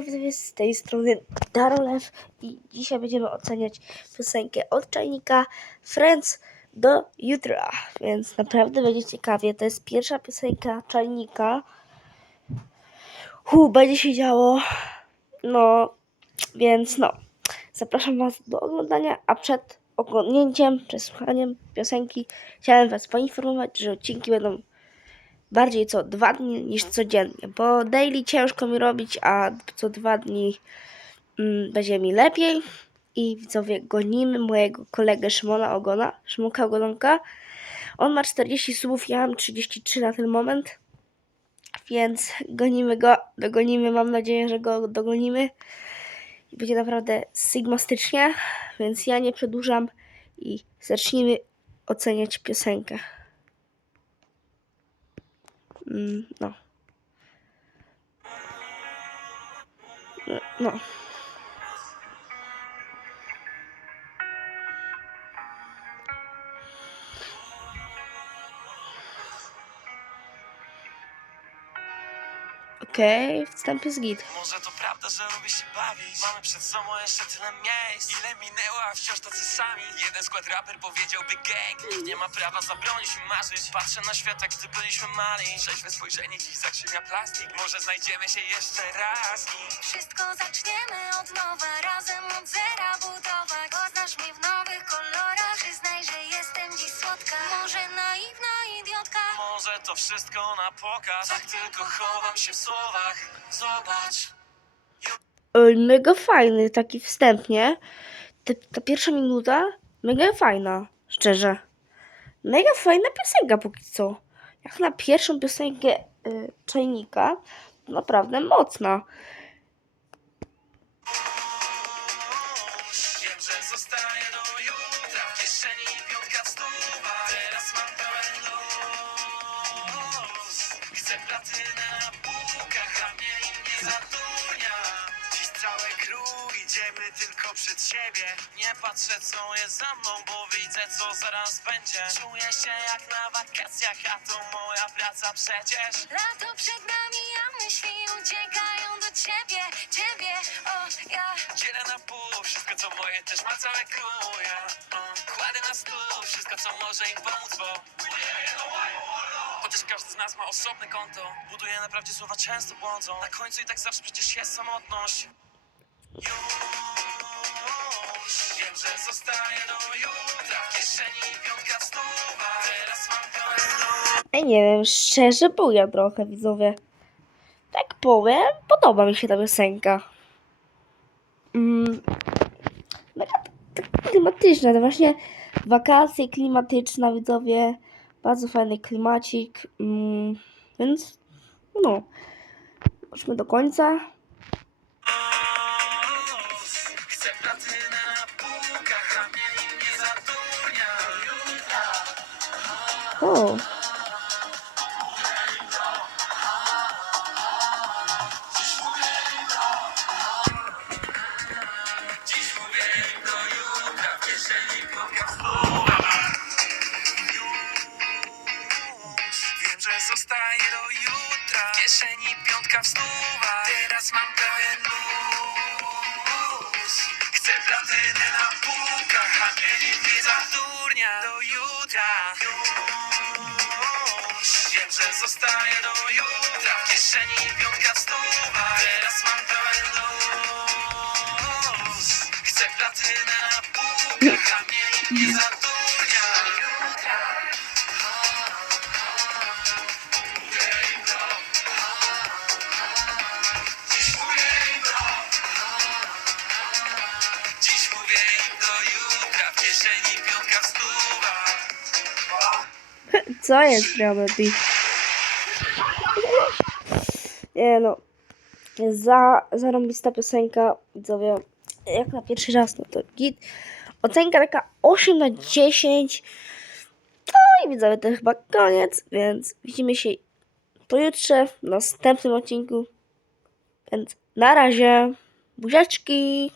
Widzowie, z tej strony Darolew i dzisiaj będziemy oceniać piosenkę od Czajnika Friends do jutra, więc naprawdę będzie ciekawie. To jest pierwsza piosenka Czajnika. Hu, będzie się działo. No, więc no, zapraszam Was do oglądania, a przed oglądnięciem czy słuchaniem piosenki chciałem Was poinformować, że odcinki będą bardziej co dwa dni niż codziennie, bo daily ciężko mi robić, a co dwa dni mm, będzie mi lepiej. I widzowie, gonimy mojego kolegę Szymona Ogona, Szymonka Ogononka. On ma 40 subów, ja mam 33 na ten moment, więc gonimy go, dogonimy, mam nadzieję, że go dogonimy. I będzie naprawdę sigmastycznie, więc ja nie przedłużam i zacznijmy oceniać piosenkę. Mm, no. No. Okej, wstęp jest git. Może to prawda, że lubię się bawić? Mamy przed sobą jeszcze tyle miejsc. Ile minęło, a wciąż tacy sami? Jeden skład raper powiedziałby gang. Nikt nie ma prawa zabronić mi marzyć. Patrzę na świat, jak gdy byliśmy mali. Trzeźwe spojrzenie dziś zakrzywia plastik. Może znajdziemy się jeszcze raz i Wszystko zaczniemy od nowa, razem od zera Może to wszystko na pokaz Tak tylko chowam się w słowach Zobacz Mega fajny taki wstęp, nie? Ta, ta pierwsza minuta mega fajna, szczerze. Mega fajna piosenka póki co. Jak na pierwszą piosenkę y, Czajnika, to naprawdę mocna. Wiem, że zostaję do jutra W kieszeni piątka stuwa Teraz mam pełen luz Chcę platynę na półkach A mnie im nie zaturnia Dziś całe crew Idziemy tylko przed siebie Nie patrzę co jest za mną Bo widzę co zaraz będzie Czuję się jak na wakacjach A to moja praca przecież lato przed nami, a myśli uciekają do ciebie, ciebie, o ja. Dzielę na pół, wszystko co moje też ma całe crew ja. Kładę na stół, wszystko co może im pomóc, bo Chociaż każdy z nas ma osobne konto Buduje na prawdzie słowa często błądzą Na końcu i tak zawsze przecież jest samotność Już Wiem, że zostaję do jutra W kieszeni piątka stuwa Teraz mam luz Ej, nie wiem, szczerze buja trochę, widzowie. Tak powiem, podoba mi się ta piosenka. Mm, mega t- tak klimatyczna, to właśnie wakacje klimatyczna, widzowie. Bardzo fajny klimacik. Mm, więc, no, chodźmy do końca. Chcę półkach A mnie nikt nie zaturnia Do jutra? Już Wiem, że zostaję do jutra W kieszeni piątka wstuwa Teraz mam pełen luz Chcę platynę na półkach nikt nie zaturnia co jest Gravity? Nie no, za, zarąbista piosenka, widzowie, jak na pierwszy raz, no to git. Ocenka taka 8 na 10. No i widzowie, to chyba koniec, więc widzimy się pojutrze w następnym odcinku. Więc na razie, buziaczki!